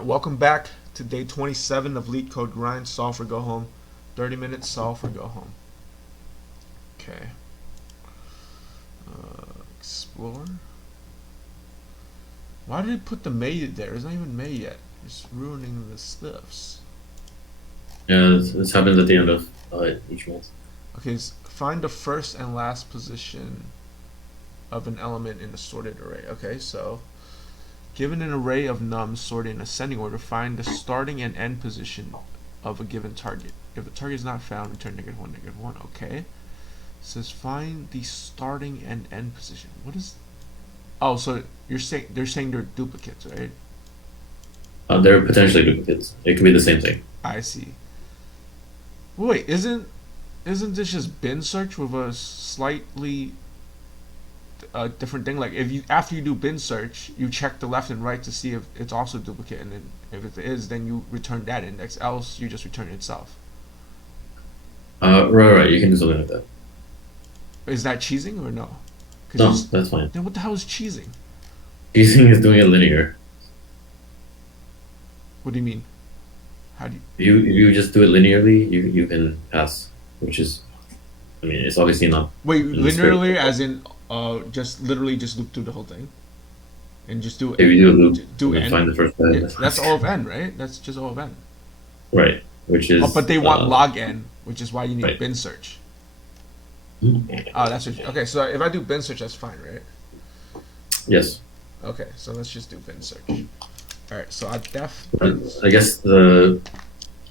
Welcome back to day 27 of LeetCode grind. Solve or go home. 30 minutes, solve or go home. Okay. Explore. Why did it put the May there? It's not even May yet. It's ruining the stuffs. Yeah, this happens at the end of each month. Okay, find the first and last position of an element in a sorted array. Okay, so given an array of nums sorted in ascending order, find the starting and end position of a given target. If the target is not found, return -1, -1. Okay. It says find the starting and end position. What is? Oh, so they're saying they're duplicates, right? They're potentially duplicates. It could be the same thing. I see. Wait, isn't this just bin search with a slightly different thing? Like if you after you do bin search, you check the left and right to see if it's also duplicate, and then if it is, then you return that index. Else, you just return it itself. Right. You can do something like that. Is that cheesing or no? No, that's fine. Then what the hell is cheesing? Cheesing is doing it linear. What do you mean? How do you? If you just do it linearly, you can pass, which is, I mean, it's obviously not. Wait, linearly, as in just literally just loop through the whole thing, and just do If you do a loop, do you n. find the first That's all of n, right? That's just all of n. Right, which is. Oh, but they want log n, which is why you need right. bin search. Mhm. Oh, that's what okay. So if I do bin search, that's fine, right? Yes. Okay, so let's just do bin search. All right, so I guess the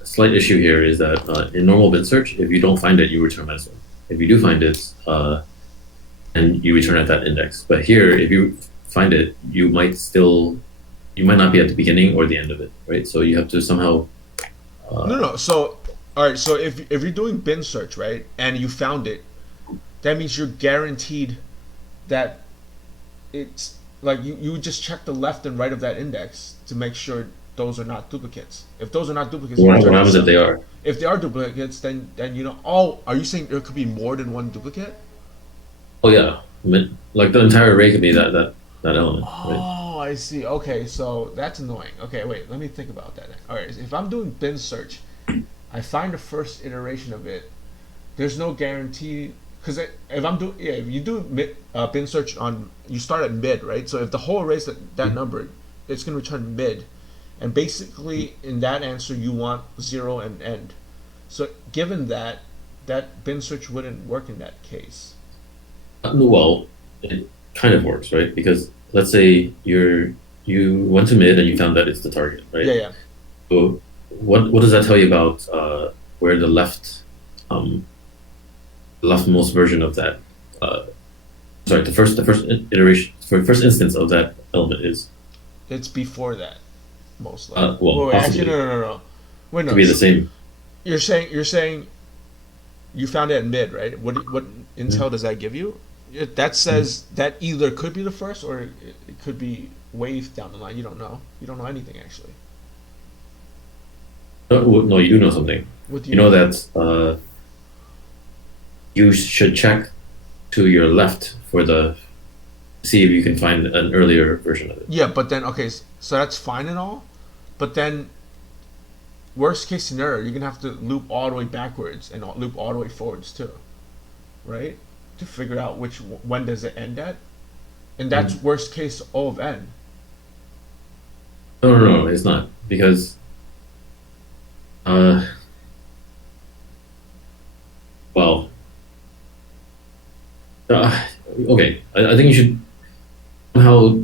slight issue here is that in normal bin search, if you don't find it, you return -1. If you do find it, and you return at that index. But here, if you find it, you might not be at the beginning or the end of it, right? So you have to somehow. No. So all right, so if you're doing bin search, right, and you found it, that means you're guaranteed that it's like you just check the left and right of that index to make sure those are not duplicates. If those are not duplicates, What happens if they are? If they are duplicates, then you know. Oh, are you saying there could be more than one duplicate? Oh yeah, I mean, like the entire array could be that element, right? Oh, I see. Okay, so that's annoying. Okay, wait, let me think about that. All right, if I'm doing bin search, I find the first iteration of it. There's no guarantee because if you do bin search on, you start at mid, right? So if the whole array is that number, it's gonna return mid, and basically in that answer you want 0 and end. So given that, that bin search wouldn't work in that case. Well, it kind of works, right? Because let's say you went to mid and you found that it's the target, right? Yeah. So what does that tell you about where the leftmost version of that sorry, the first iteration for the first instance of that element is? It's before that, most likely. Well, wait, possibly. actually, no. Wait, no. To be the same. You're saying you found it at mid, right? What intel does that give you? That says that either could be the first or it could be way down the line. You don't know. You don't know anything actually. No, you do know something. What do You know that you should check to your left see if you can find an earlier version of it. Yeah, but then okay, so that's fine and all, but then worst case scenario, you're gonna have to loop all the way backwards and loop all the way forwards too, right? To figure out when does it end at, and that's worst case O of n. No, it's not because uh, well, okay. I think you should somehow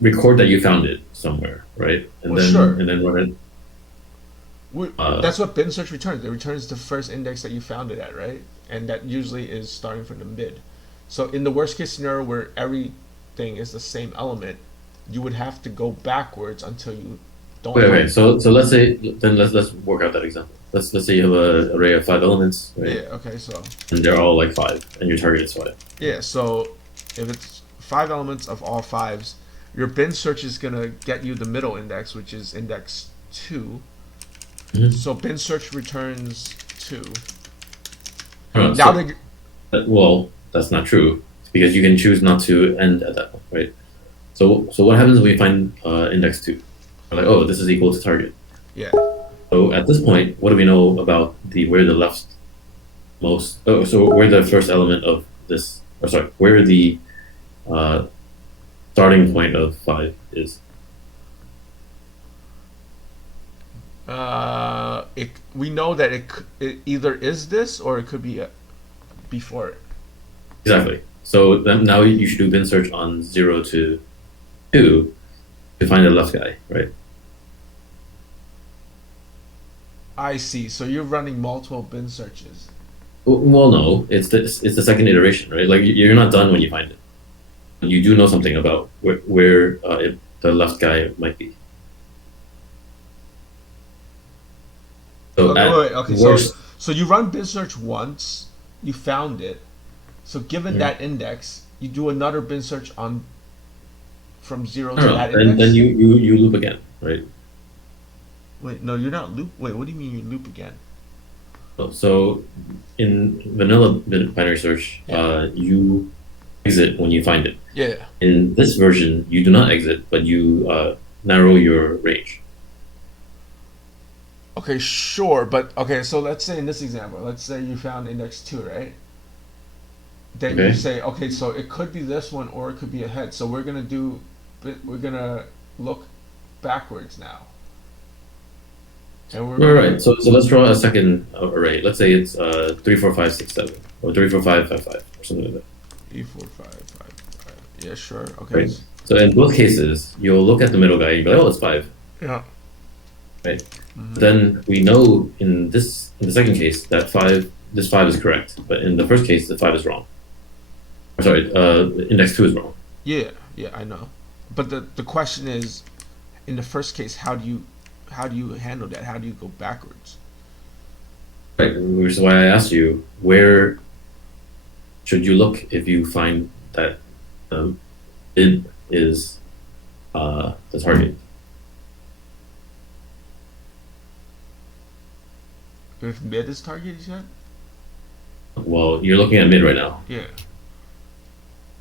record that you found it somewhere, right? And Well, sure. and then run it. That's what bin search returns. It returns the first index that you found it at, right? And that usually is starting from the mid. So in the worst case scenario where everything is the same element, you would have to go backwards until you don't. Wait. So let's say let's work out that example. Let's say you have an array of 5 elements, right? Yeah. Okay. So. And they're all like 5, and your target is 5. Yeah. So if it's 5 elements of all 5s, your bin search is gonna get you the middle index, which is index 2. So bin search returns 2. Well, that's not true because you can choose not to end at that point, right? So what happens when we find index 2? We're like, oh, this is equal to target. Yeah. So at this point, what do we know about where the left most? Oh, so where the first element of this, or sorry, where the uh, starting point of 5 is? We know that it either is this or it could be before it. Exactly. So then now you should do bin search on 0 to 2 to find the left guy, right? I see. So you're running multiple bin searches. Well, no, it's the second iteration, right? Like you're not done when you find it. You do know something about where the left guy might be. So Okay, at wait, okay. worst, So you run bin search once, you found it. So given that index, you do another bin search on from 0 to no, that and index. then you loop again, right? Wait, no, you're not loop. Wait, what do you mean you loop again? So in vanilla binary search, Yeah. you exit when you find it. Yeah. In this version, you do not exit, but you narrow your range. Okay, sure, but okay. So let's say in this example, let's say you found index 2, right? Then you Okay. say, okay, so it could be this one or it could be ahead. So we're gonna look backwards now, and we're Right, gonna right. So let's draw a second array. Let's say it's 3, 4, 5, 6, 7, or 3, 4, 5, 5, 5, or something like that. 3, 4, 5, 5, 5. Yeah, sure. Okay. Right. So in both cases, you'll look at the middle guy and you'll be like, oh, it's 5, Yeah. right? Mhm. Then we know in the second case that this 5 is correct, but in the first case the 5 is wrong. Or sorry, index 2 is wrong. Yeah, yeah, I know. But the question is, in the first case, how do you handle that? How do you go backwards? Right, which is why I asked you, where should you look if you find that it is the target? If mid is target, you said? Well, you're looking at mid right now. Yeah.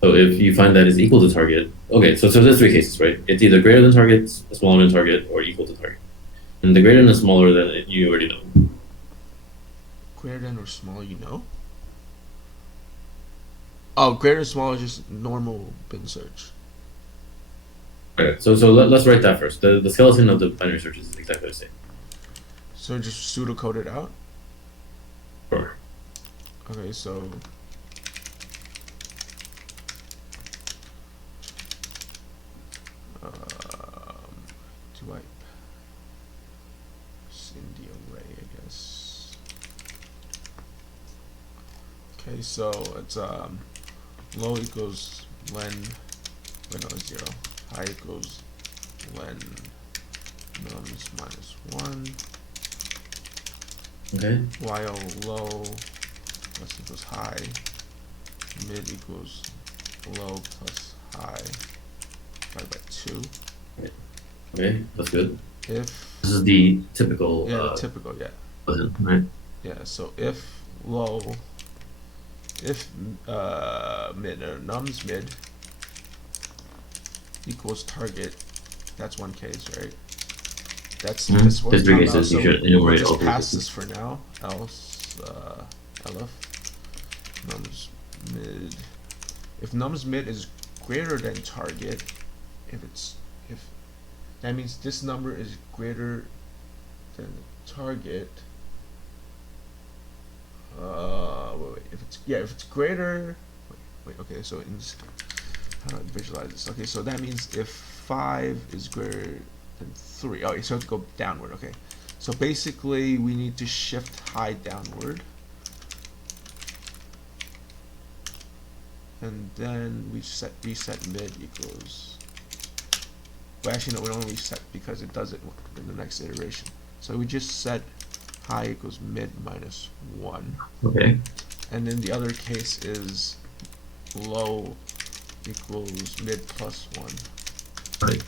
So if you find that is equal to target, okay, so there's three cases, right? It's either greater than target, smaller than target, or equal to target. And the greater than smaller than you already know. Greater than or smaller, you know? Oh, greater and smaller is just normal bin search. Okay, so let's write that first. The skeleton of the binary search is exactly the same. So just pseudocode it out. Sure. Okay, so do I in the array, I guess. Okay, so it's low equals len, wait no, 0. High equals len nums minus 1. Okay. While low plus equals high, mid equals low plus high divided by 2. Okay, that's good. If This is the typical yeah, the typical, yeah. button, right? Yeah, so if mid or nums mid equals target, that's one case, right? That's what There's we're three talking about. cases. You So should we'll enumerate all just three pass cases. this for now. Else elif nums mid. If nums mid is greater than target, if that means this number is greater than the target. Wait, if it's greater, wait, okay, so how do I visualize this? Okay, so that means if 5 is greater than 3, okay, so I have to go downward, okay. So basically we need to shift high downward. And then we reset mid equals, well actually no, we don't reset because it does it in the next iteration. So we just set high equals mid minus 1. Okay. And then the other case is low equals mid plus 1. Right.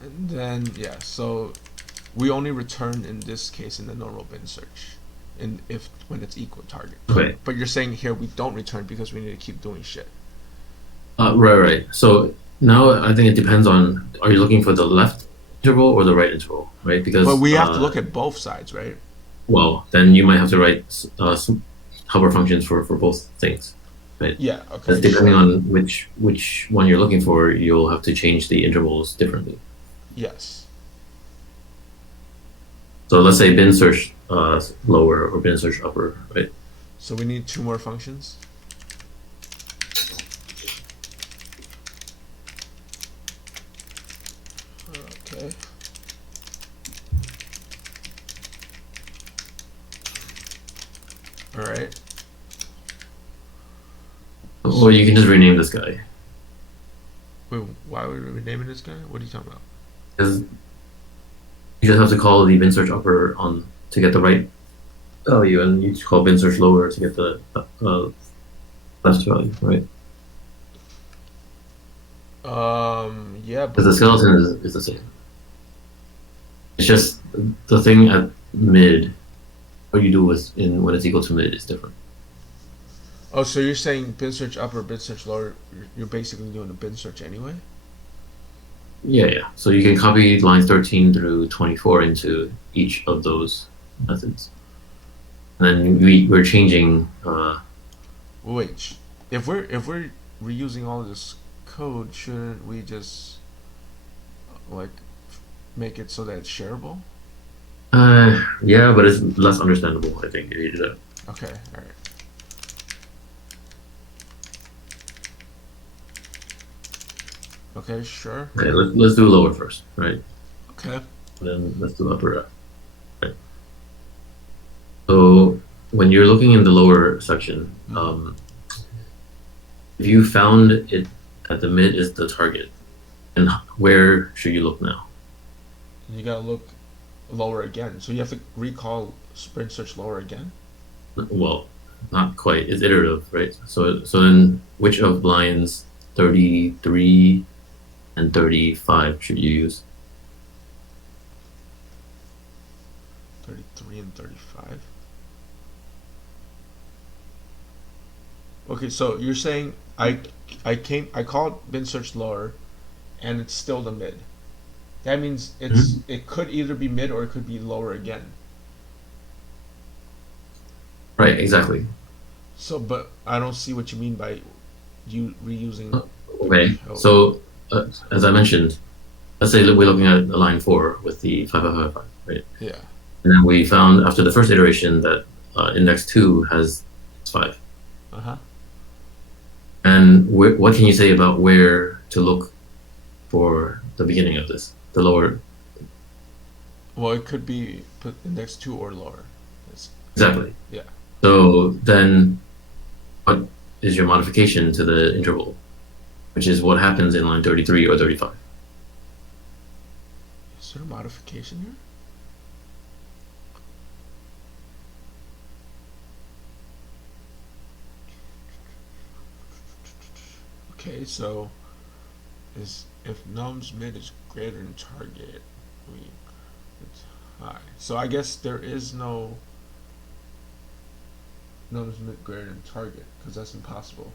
And then, yeah, so we only return in this case in the normal bin search when it's equal target. Okay. But you're saying here we don't return because we need to keep doing shit. Right. So now I think it depends on, are you looking for the left interval or the right interval, right? But Because we have to look at both sides, right? well, then you might have to write helper functions for both things, right? Yeah. Because Okay. depending Sure. on which one you're looking for, you'll have to change the intervals differently. Yes. So let's say bin search lower or bin search upper, right? So we need two more functions. Okay. All right. Or you can just rename this guy. Wait, why would we be naming this guy? What are you talking about? Because you just have to call the bin search upper on to get the right value, and you call bin search lower to get the left value, right? Yeah, Because but the skeleton is the same. It's just the thing at mid, what you do with in when it's equal to mid is different. oh, so you're saying bin search upper, bin search lower? You're basically doing a bin search anyway. Yeah, yeah. So you can copy lines 13 through 24 into each of those methods. And then we're changing. Wait, if we're reusing all of this code, shouldn't we just like make it so that it's shareable? Yeah, but it's less understandable, I think, if you do that. Okay, all right. Okay, sure. Okay, let's do lower first, right? Okay. Then let's do upper. Right. So when you're looking in the lower section, if you found it that the mid is the target, and where should you look now? You gotta look lower again. So you have to recall sprint search lower again. Well, not quite. It's iterative, right? So then, which of lines 33 and 35 should you use? 33 and 35. Okay, so you're saying I called bin search lower, and it's still the mid. That means it could either be mid or it could be lower again. Right, exactly. So, but I don't see what you mean by you reusing the Okay, code. so as I mentioned, let's say that we're looking at line 4 with the 5555, right? Yeah. And then we found after the first iteration that index 2 has 5. Uh huh. And what can you say about where to look for the beginning of this? The lower. Well, it could be put index 2 or lower. It's, Exactly. yeah. So then what is your modification to the interval, which is what happens in line 33 or 35? Is there a modification here? Okay, so is if num's mid is greater than target, we it's high. So I guess there is no num's mid greater than target because that's impossible.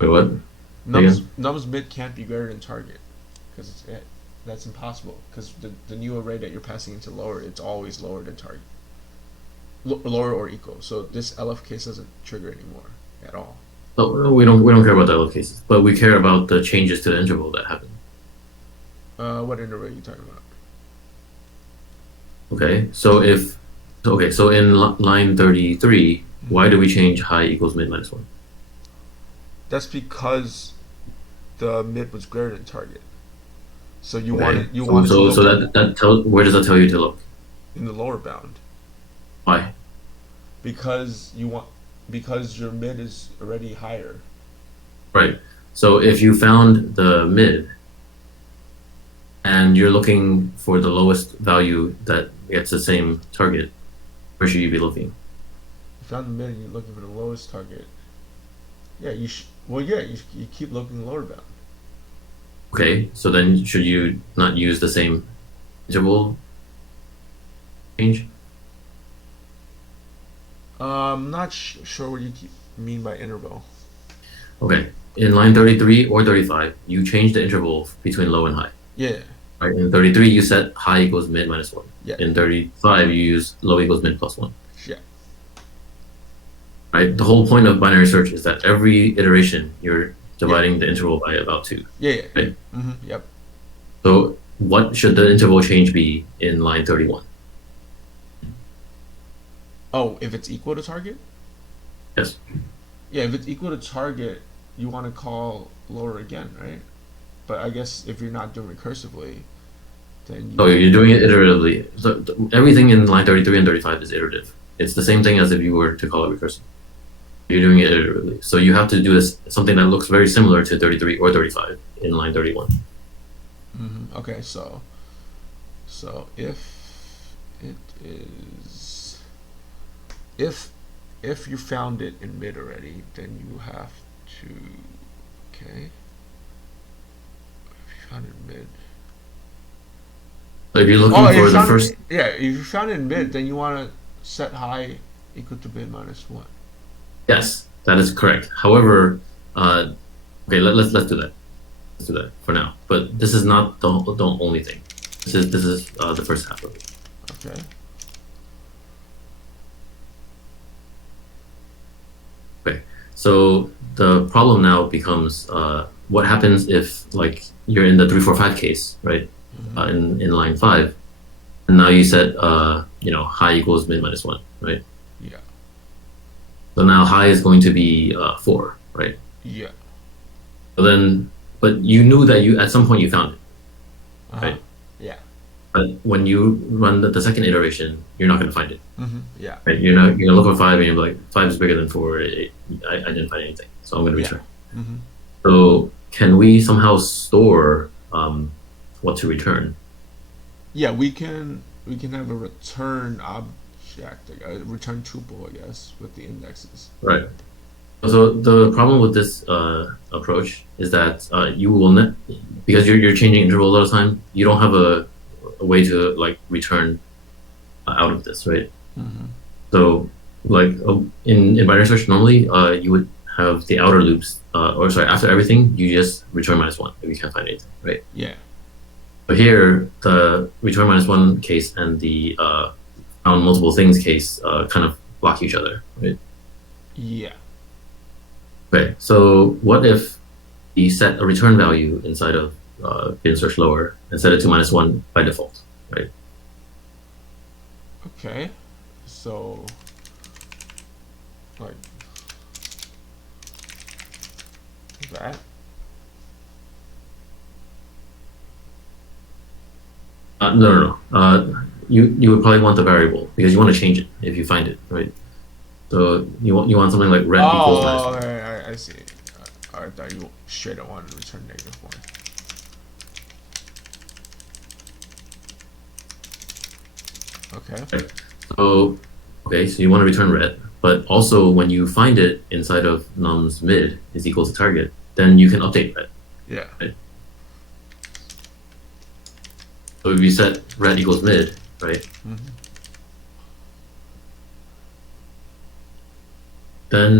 Wait, what? Num's mid can't be greater than target because that's impossible because the new array that you're passing into lower, it's always lower than target, lower or equal. So this LF case doesn't trigger anymore at all. Oh, we don't care about the other cases, but we care about the changes to the interval that happen. What interval are you talking about? Okay, so in line 33, why do we change high equals mid minus 1? That's because the mid was greater than target. So you Okay. wanted So, to so, look so that tell where does that tell you to look? in the lower bound Why? because because your mid is already higher. Right. So if you found the mid and you're looking for the lowest value that gets the same target, where should you be looking? You found the mid and you're looking for the lowest target. Yeah, you keep looking lower bound. Okay, so then should you not use the same interval range? I'm not sure what you mean by interval. okay, in line 33 or 35, you change the interval between low and high. Yeah. Right. In 33, you set high equals mid minus 1. Yeah. In 35, you use low equals mid plus 1. Yeah. Right. The whole point of binary search is that every iteration you're dividing the interval by about 2. Yeah. Right. Yep. So what should the interval change be in line 31? Oh, if it's equal to target? Yes. Yeah, if it's equal to target, you want to call lower again, right? But I guess if you're not doing recursively, then Oh, you're doing it iteratively. So everything in line 33 and 35 is iterative. It's the same thing as if you were to call it recursive. You're doing it iteratively. So you have to do this something that looks very similar to 33 or 35 in line 31. Okay, so if it is if you found it in mid already, then you have to okay. If you found it in mid. So if you're looking for the first, if you found it in mid, then you want to set high equal to mid minus 1. yes, that is correct. However, okay, let's do that. Let's do that for now. But this is not the only thing. This is the first half of it. Okay. Okay. So the problem now becomes what happens if like you're in the 3, 4, 5 case, right? In line 5, and now you set high equals mid minus 1, right? Yeah. So now high is going to be 4, right? Yeah. But you knew that you at some point you found it, right? Yeah. But when you run the second iteration, you're not going to find it. Yeah. Right? You're going to look for 5 and you're like 5 is bigger than 4. I didn't find anything, so I'm going to return. So can we somehow store what to return? Yeah, we can have a return object, like a return tuple, I guess, with the indexes. Right. So the problem with this approach is that you will not, because you're changing interval all the time, you don't have a way to like return out of this, right? So like in binary search, normally you would have the outer loops, after everything, you just return -1 if you can't find anything, right? Yeah. But here, the return -1 case and the found multiple things case kind of block each other, right? Yeah. Okay, so what if we set a return value inside of bin search lower and set it to -1 by default, right? Okay, so like that. No. You would probably want the variable because you want to change it if you find it, right? So you want something like red equals -1. I see. I thought you straight up wanted to return -1. Okay. So you want to return red, but also when you find it inside of num's mid is equal to target, then you can update red. Yeah. Right? So if you set red equals mid, right? Then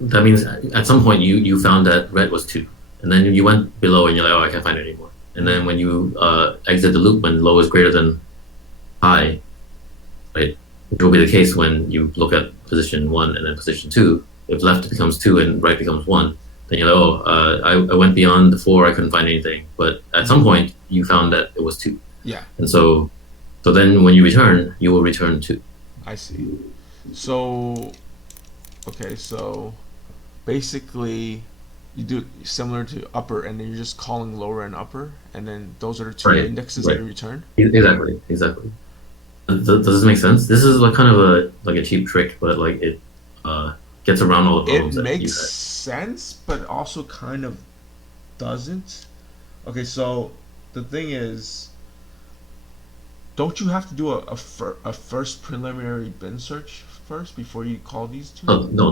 that means at some point you found that red was 2, and then you went below and you're like, oh, I can't find it anymore. And then when you exit the loop when low is greater than high, right? Which will be the case when you look at position 1 and then position 2. If left becomes 2 and right becomes 1, then you're like, oh, I went beyond the 4, I couldn't find anything. But at some point you found that it was 2. Yeah. And so then when you return, you will return 2. I see. So, okay, so basically you do similar to upper, and then you're just calling lower and upper, and then those are the two indexes that you return? Exactly. Does this make sense? This is like kind of a cheap trick, but like it gets around all the problems. It makes sense, but also kind of doesn't. Okay, so the thing is, don't you have to do a first preliminary bin search first before you call these two? Oh, no,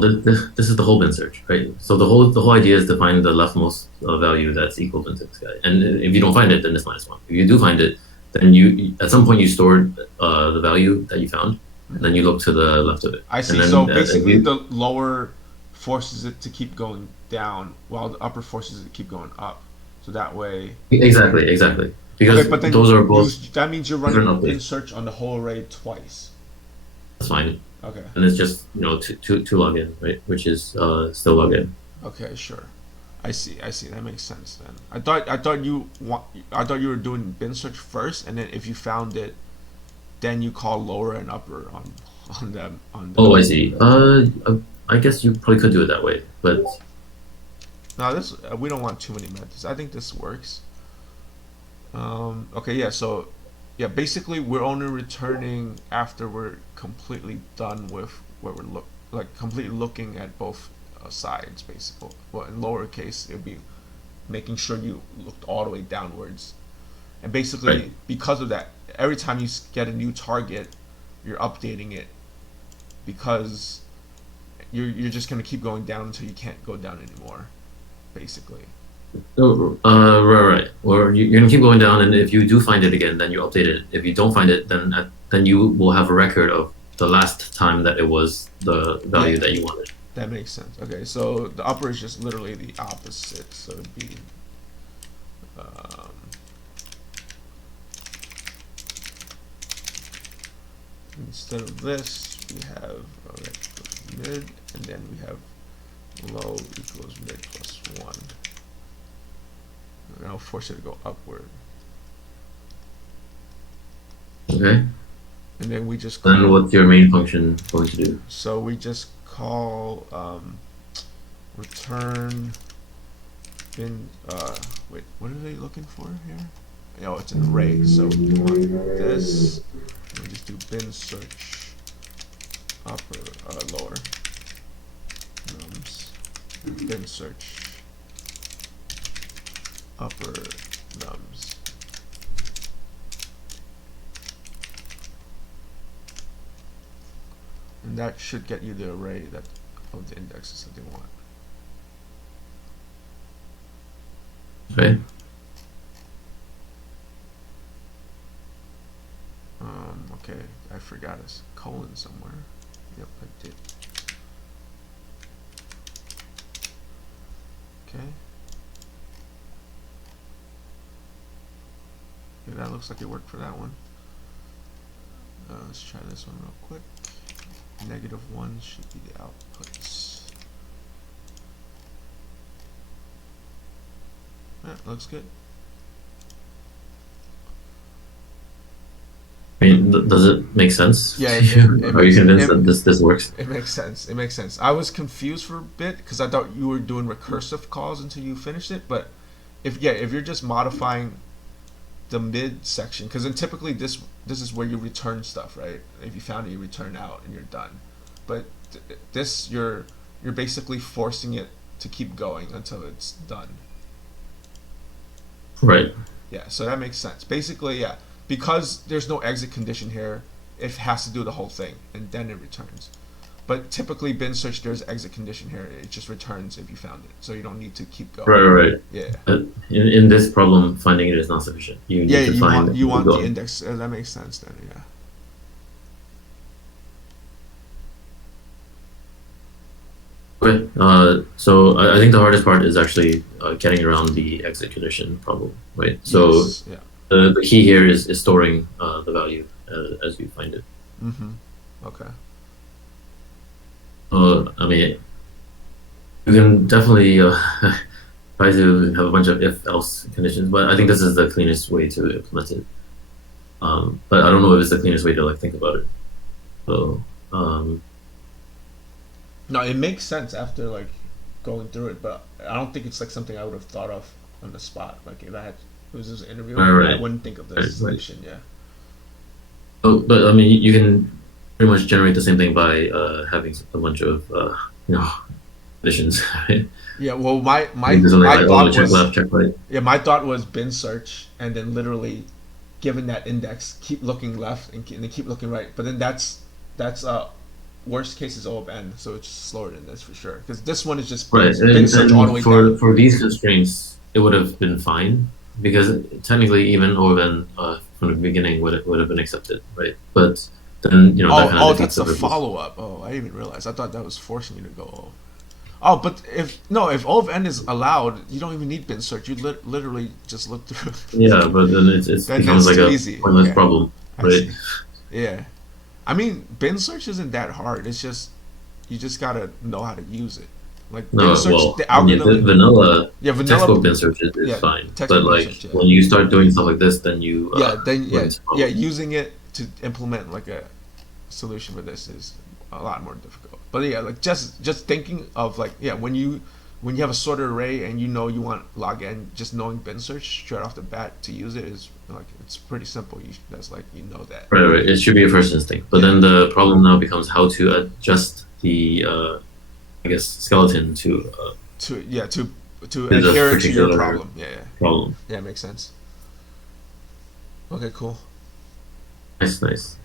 this is the whole bin search, right? So the whole idea is to find the leftmost value that's equal to this guy, and if you don't find it, then it's -1. If you do find it, then you at some point you stored the value that you found, and then you look to the left of it. I see. Then, so basically, the lower forces it to keep going down while the upper forces it to keep going up. So that way. Exactly. Okay, Because but then those are both that means you're different running bin updates. search on the whole array twice. That's fine. Okay. And it's just two login, right? Which is still login. Okay, sure. I see. That makes sense then. I thought you were doing bin search first, and then if you found it, then you call lower and upper on them on the. Oh, I see. I guess you probably could do it that way, but No, this we don't want too many methods. I think this works. Okay, yeah. So, yeah, basically we're only returning after we're completely done with where we're completely looking at both sides, basically. Well, in lowercase, it'd be making sure you looked all the way downwards, and basically right. because of that, every time you get a new target, you're updating it because you're just gonna keep going down until you can't go down anymore, basically. Oh, right. Or you're gonna keep going down, and if you do find it again, then you update it. If you don't find it, then you will have a record of the last time that it was the value Yeah. that you wanted. That makes sense. Okay, so the upper is just literally the opposite. So it'd be um, instead of this, we have mid, and then we have low equals mid plus one. And I'll force it to go upward, Okay. and then we just Then what's your main function going to do? so we just call return bin. Wait, what are they looking for here? Oh, it's an array. So we want this. We just do bin search upper lower nums, bin search upper nums. And that should get you the array of the indexes that they want. Okay. Okay, I forgot a colon somewhere. Yep, I did. Okay. Yeah, that looks like it worked for that one. Let's try this one real quick. -1 should be the outputs. Yeah, looks good. I mean, does it make sense? Yeah, Are you convinced that this works? It makes sense. It makes sense. I was confused for a bit because I thought you were doing recursive calls until you finished it. But if you're just modifying the mid section, because then typically this is where you return stuff, right? If you found it, you return out and you're done. But this you're basically forcing it to keep going until it's done. Right. Yeah, so that makes sense. Basically, yeah, because there's no exit condition here, it has to do the whole thing and then it returns. But typically, bin search, there's exit condition here. It just returns if you found it, so you don't need to keep going. Right. Yeah. In this problem, finding it is not sufficient. You need to find. You want the index. That makes sense then. Yeah. Okay. So I think the hardest part is actually getting around the exit condition problem, right? So Yes, yeah. the key here is storing the value as you find it. Mm-hmm. Okay. I mean, you can definitely try to have a bunch of if-else conditions, but I think this is the cleanest way to implement it. But I don't know if it's the cleanest way to like think about it. So No, it makes sense after like going through it, but I don't think it's like something I would have thought of on the spot. Like if it was just an interview, right. I wouldn't think of this solution. Yeah. Oh, but I mean, you can pretty much generate the same thing by having a bunch of conditions. Right? Yeah. Well, my There's only like, thought check was left, check right. yeah, my thought was bin search and then literally given that index, keep looking left and then keep looking right. But then that's worst case is O of n, so it's slower than this for sure. Because this one is just Right, bin search all the way down. for these constraints, it would have been fine because technically even O of n from the beginning would have been accepted, right? But then that kind of that's defeats the a purpose. follow up. Oh, I didn't even realize. I thought that was forcing you to go. Oh, but if O of n is allowed, you don't even need bin search. You literally just look through. Yeah, but then it Then becomes it's like too a easy. pointless Yeah, problem, I right? see. Yeah, I mean bin search isn't that hard. It's just you just gotta know how to use it. Like bin No, search, well, the I mean, algorithm. vanilla Yeah, vanilla. textbook bin search is Yeah, fine, but textbook bin like search. Yeah, when you start doing stuff like this, then you yeah. Then run yeah, into yeah. problems. Using it to implement like a solution for this is a lot more difficult. But yeah, like just thinking of like yeah, when you have a sorted array and you know you want log n, just knowing bin search straight off the bat to use it is like it's pretty simple. That's like you know that. Right, right. It should be a first instinct, but Yeah. then the problem now becomes how to adjust the, I guess, skeleton To yeah to to the adhere to your particular problem. Yeah, yeah, problem. yeah. Makes sense. Okay, cool. Nice, nice.